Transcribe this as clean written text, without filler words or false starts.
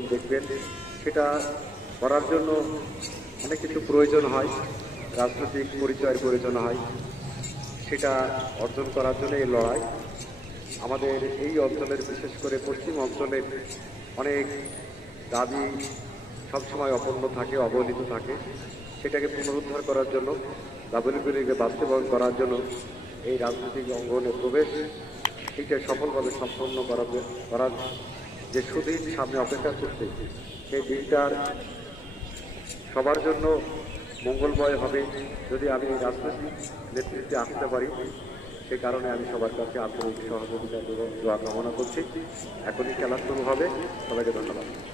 করবেন, দেখবেন। সেটা করার জন্য অনেক কিছু প্রয়োজন হয়, রাজনৈতিক পরিচয়ের প্রয়োজন হয়। সেটা অর্জন করার জন্য এই লড়াই। আমাদের এই অঞ্চলের, বিশেষ করে পশ্চিম অঞ্চলের অনেক দাবি সবসময় অপূর্ণ থাকে, অবহেলিত থাকে। সেটাকে পুনরুদ্ধার করার জন্য, দাবিগুলিকে বাস্তবায়ন করার জন্য এই রাজনৈতিক অঙ্গনে প্রবেশ, সেইটা সফলভাবে সম্পন্ন করার যে সুদিন সামনে অপেক্ষা করছে, সেই দিনটার সবার জন্য মঙ্গলময় হবে যদি আমি রাজনৈতিক নেতৃত্বে আসতে পারি। সে কারণে আমি সবার কাছে আন্তরিক সহযোগিতা দোয়া কামনা করছি। এখনই খেলা শুরু হবে। সবাইকে ধন্যবাদ।